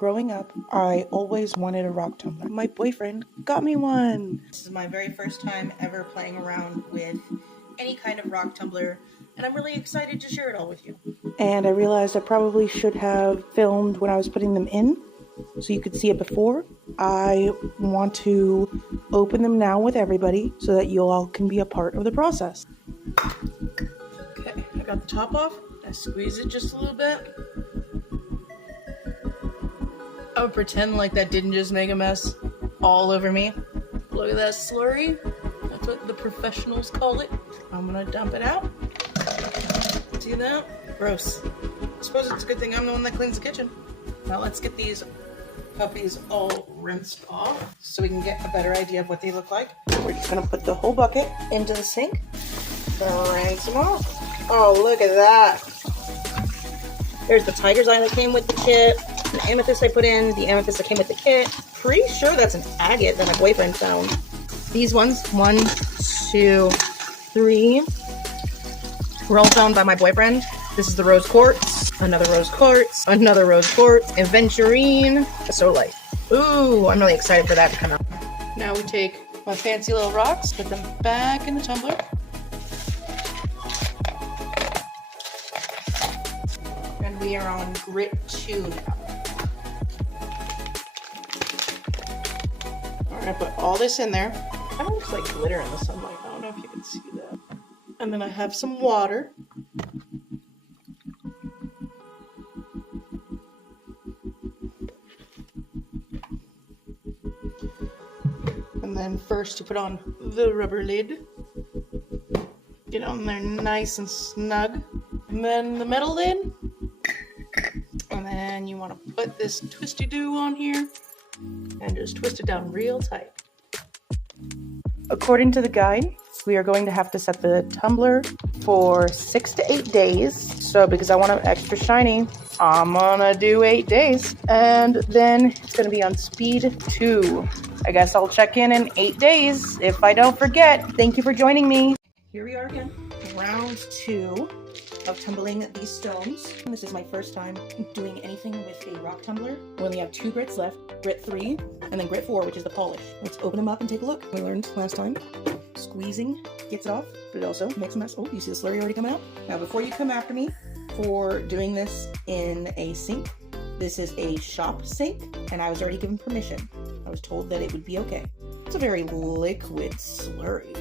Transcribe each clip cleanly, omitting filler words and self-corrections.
growing up, I always wanted a rock tumbler. My boyfriend got me one. This is my very first time ever playing around with any kind of rock tumbler, and I'm really excited to share it all with you. And I realized I probably should have filmed when I was putting them in, so you could see it before. I want to open them now with everybody so that you all can be a part of the process. Okay, I got the top off. I squeeze it just a little bit. I would pretend like that didn't just make a mess all over me. Look at that slurry. That's what the professionals call it. I'm gonna dump it out. See that? Gross. I suppose it's a good thing I'm the one that cleans the kitchen. Now let's get these puppies all rinsed off so we can get a better idea of what they look like. We're just gonna put the whole bucket Into the sink. Rinse them off. Oh, look at that. There's the tiger's eye that came with the kit. The amethyst I put in. The amethyst that came with the kit. Pretty sure that's an agate that my boyfriend found. These ones, 1, 2, 3, were all found by my boyfriend. This is the rose quartz, another rose quartz, another rose quartz, aventurine, sodalite. Ooh, I'm really excited for that to come out. Now we take my fancy little rocks, put them back in the tumbler. And we are on grit 2 now. We're gonna put all this in there. Kind of looks like glitter in the sunlight. I don't know if you can see that. And then I have some water. And then first you put on the rubber lid. Get on there nice and snug. And then the metal lid. And then you want to put this twisty-do on here and just twist it down real tight. According to the guide, we are going to have to set the tumbler for 6 to 8 days. So because I want it extra shiny, I'm gonna do 8 days. And then it's gonna be on speed 2. I guess I'll check in 8 days if I don't forget. Thank you for joining me. Here we are again, round 2 of tumbling these stones. And this is my first time doing anything with a rock tumbler. We only have 2 grits left, grit 3, and then grit 4, which is the polish. Let's open them up and take a look. We learned last time, squeezing gets it off, but it also makes a mess. Oh, you see the slurry already coming out? Now, before you come after me for doing this in a sink, this is a shop sink, and I was already given permission. I was told that it would be okay. It's a very liquid slurry.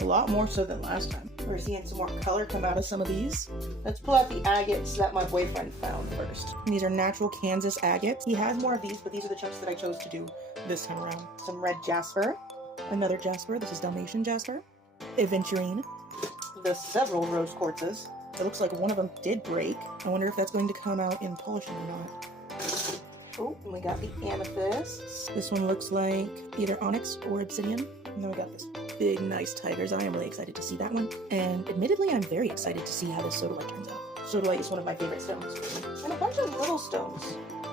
A lot more so than last time. We're seeing some more color come out of some of these. Let's pull out the agates that my boyfriend found first. And these are natural Kansas agates. He has more of these, but these are the chunks that I chose to do this time around. Some red jasper, another jasper. This is Dalmatian jasper, aventurine, the several rose quartzes. It looks like one of them did break. I wonder if that's going to come out in polishing or not. Oh, and we got the amethysts. This one looks like either onyx or obsidian. And then we got this big, nice tiger's eye. I'm really excited to see that one. And admittedly, I'm very excited to see how this sodalite turns out. Sodalite is one of my favorite stones. And a bunch of little stones.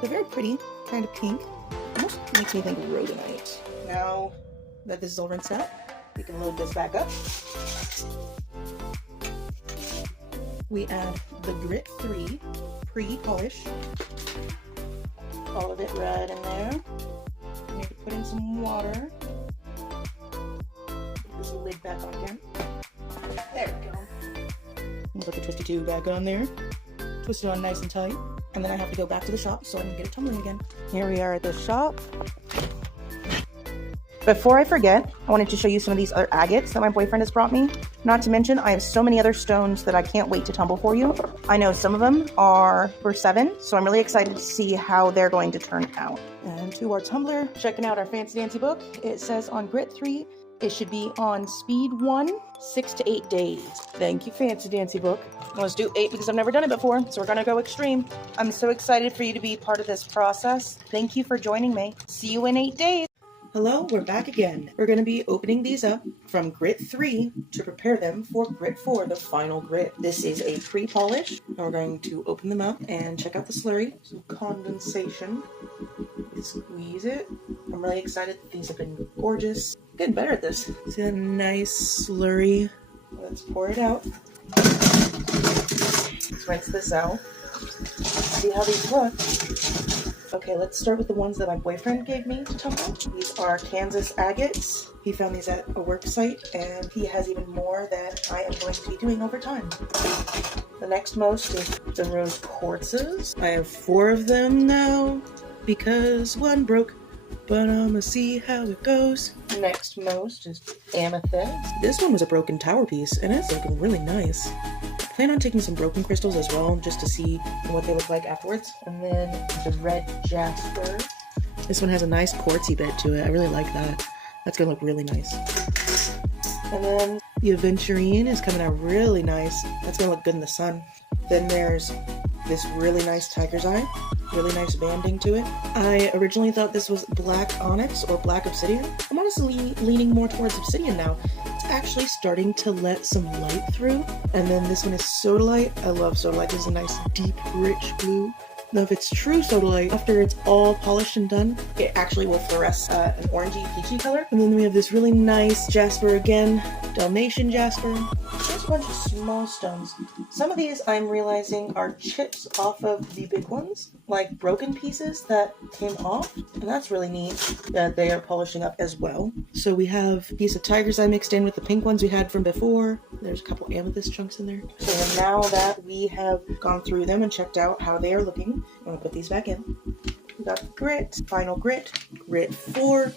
They're very pretty, kind of pink. Almost makes me think of rhodonite. Now that this is all rinsed out, we can load this back up. We add the grit 3 pre-polish. All of it right in there. We need to put in some water. Put this lid back on again. There we go. And put the twisty tube back on there. Twist it on nice and tight. And then I have to go back to the shop so I can get it tumbling again. Here we are at the shop. Before I forget, I wanted to show you some of these other agates that my boyfriend has brought me. Not to mention, I have so many other stones that I can't wait to tumble for you. I know some of them are for 7, so I'm really excited to see how they're going to turn out. And to our tumbler, checking out our fancy dancy book. It says on grit 3, it should be on speed 1, 6 to 8 days. Thank you, fancy dancy book. Let's do 8 because I've never done it before, so we're gonna go extreme. I'm so excited for you to be part of this process. Thank you for joining me. See you in 8 days. Hello, we're back again. We're going to be opening these up from grit 3 to prepare them for grit 4, the final grit. This is a pre-polish, and we're going to open them up and check out the slurry. Some condensation. Squeeze it. I'm really excited. These have been gorgeous. Getting better at this. See that nice slurry? Let's pour it out. Let's rinse this out. See how these look. Okay, let's start with the ones that my boyfriend gave me to tumble. These are Kansas agates. He found these at a work site, and he has even more that I am going to be doing over time. The next most is the rose quartzes. I have 4 of them now because one broke, but I'ma see how it goes. Next most is amethyst. This one was a broken tower piece, and it's looking really nice. I plan on taking some broken crystals as well, just to see what they look like afterwards. And then the red jasper. This one has a nice quartzy bit to it. I really like that. That's gonna look really nice. And then the aventurine is coming out really nice. That's gonna look good in the sun. Then there's this really nice tiger's eye. Really nice banding to it. I originally thought this was black onyx or black obsidian. I'm honestly leaning more towards obsidian now. It's actually starting to let some light through. And then this one is sodalite. I love sodalite. This is a nice deep, rich blue. Now if it's true sodalite, after it's all polished and done, it actually will fluoresce an orangey, peachy color. And then we have this really nice jasper again, Dalmatian jasper. There's a bunch of small stones. Some of these I'm realizing are chips off of the big ones, like broken pieces that came off, and that's really neat that they are polishing up as well. So we have a piece of tiger's eye mixed in with the pink ones we had from before. There's a couple amethyst chunks in there. So now that we have gone through them and checked out how they are looking, I'm gonna put these back in. We got grit, final grit, grit 4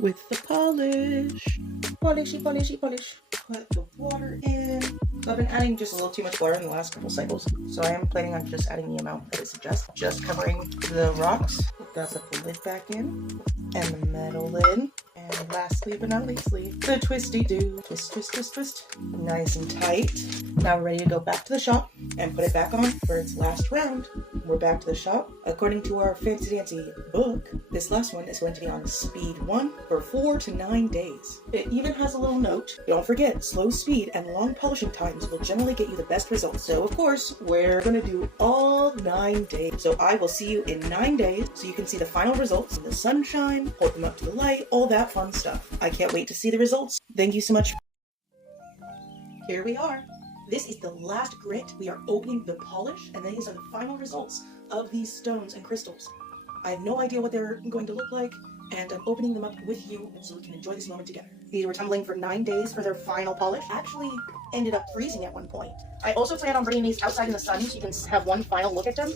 with the polish. Polishy, polishy, polish. Put the water in. So I've been adding just a little too much water in the last couple cycles. So I am planning on just adding the amount that it suggests. Just covering the rocks. Gotta put the lid back in. And the metal lid. And lastly but not leastly, the twisty-do. Twist, twist, twist, twist. Nice and tight. Now we're ready to go back to the shop and put it back on for its last round. We're back to the shop. According to our fancy dancy book, this last one is going to be on speed 1 for 4 to 9 days. It even has a little note. Don't forget, slow speed and long polishing times will generally get you the best results. So of course, we're going to do all 9 days. So I will see you in 9 days so you can see the final results in the sunshine, hold them up to the light, all that fun stuff. I can't wait to see the results. Thank you so much. Here we are. This is the last grit. We are opening the polish, and these are the final results of these stones and crystals. I have no idea what they're going to look like, and I'm opening them up with you so we can enjoy this moment together. These were tumbling for 9 days for their final polish. Actually ended up freezing at one point. I also plan on bringing these outside in the sun so you can have one final look at them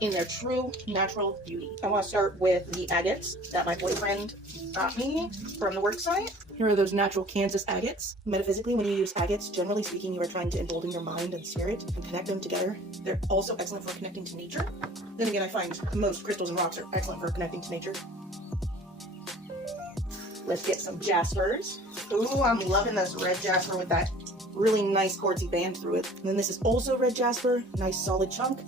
in their true natural beauty. I want to start with the agates that my boyfriend got me from the work site. Here are those natural Kansas agates. Metaphysically, when you use agates, generally speaking, you are trying to embolden your mind and spirit and connect them together. They're also excellent for connecting to nature. Then again, I find most crystals and rocks are excellent for connecting to nature. Let's get some jaspers. Ooh, I'm loving this red jasper with that really nice quartzy band through it. And then this is also red jasper, nice solid chunk.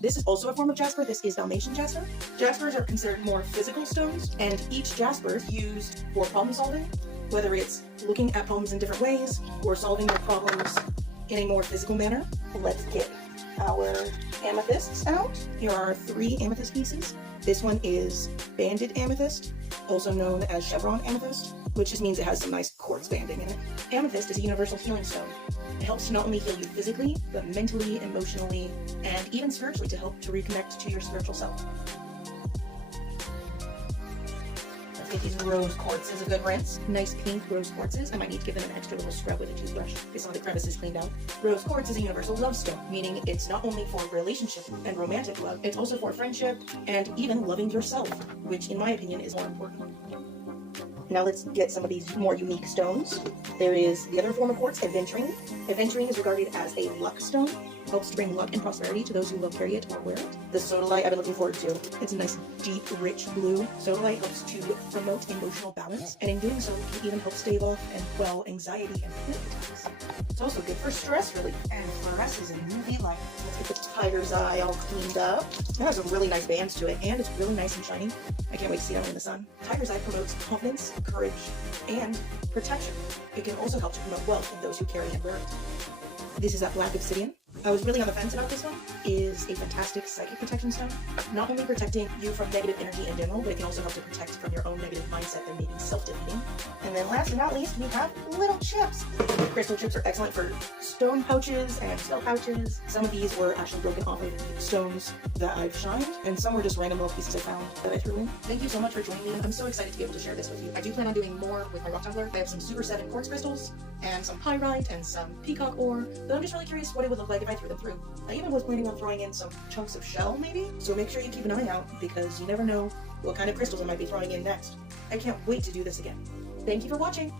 This is also a form of jasper. This is Dalmatian jasper. Jaspers are considered more physical stones, and each jasper is used for problem solving, whether it's looking at problems in different ways or solving your problems in a more physical manner. Let's get our amethysts out. Here are 3 amethyst pieces. This one is banded amethyst, also known as chevron amethyst, which just means it has some nice quartz banding in it. Amethyst is a universal healing stone. It helps to not only heal you physically, but mentally, emotionally, and even spiritually to help to reconnect to your spiritual self. Let's get these rose quartzes a good rinse. Nice pink rose quartzes. I might need to give them an extra little scrub with a toothbrush. Get some of the crevices cleaned out. Rose quartz is a universal love stone, meaning it's not only for relationship and romantic love, it's also for friendship and even loving yourself, which in my opinion is more important. Now let's get some of these more unique stones. There is the other form of quartz, aventurine. Aventurine is regarded as a luck stone. Helps to bring luck and prosperity to those who will carry it or wear it. The sodalite I've been looking forward to. It's a nice, deep, rich blue. Sodalite helps to promote emotional balance, and in doing so, it can even help stave off and quell anxiety and panic attacks. It's also good for stress relief and fluoresces in UV light. Let's get the tiger's eye all cleaned up. It has some really nice bands to it, and it's really nice and shiny. I can't wait to see that one in the sun. Tiger's eye promotes confidence, courage, and protection. It can also help to promote wealth in those who carry and wear it. This is that black obsidian. I was really on the fence about this one, is a fantastic psychic protection stone. Not only protecting you from negative energy in general, but it can also help to protect from your own negative mindset and maybe self-defeating. And then last but not least, we have little chips. Crystal chips are excellent for stone pouches and spell pouches. Some of these were actually broken off of stones that I've shined, and some were just random little pieces I found that I threw in. Thank you so much for joining me. I'm so excited to be able to share this with you. I do plan on doing more with my rock tumbler. I have some Super 7 quartz crystals, and some pyrite, and some peacock ore, but I'm just really curious what it would look like if I threw them through. I even was planning on throwing in some chunks of shell, maybe? So make sure you keep an eye out, because you never know what kind of crystals I might be throwing in next. I can't wait to do this again. Thank you for watching!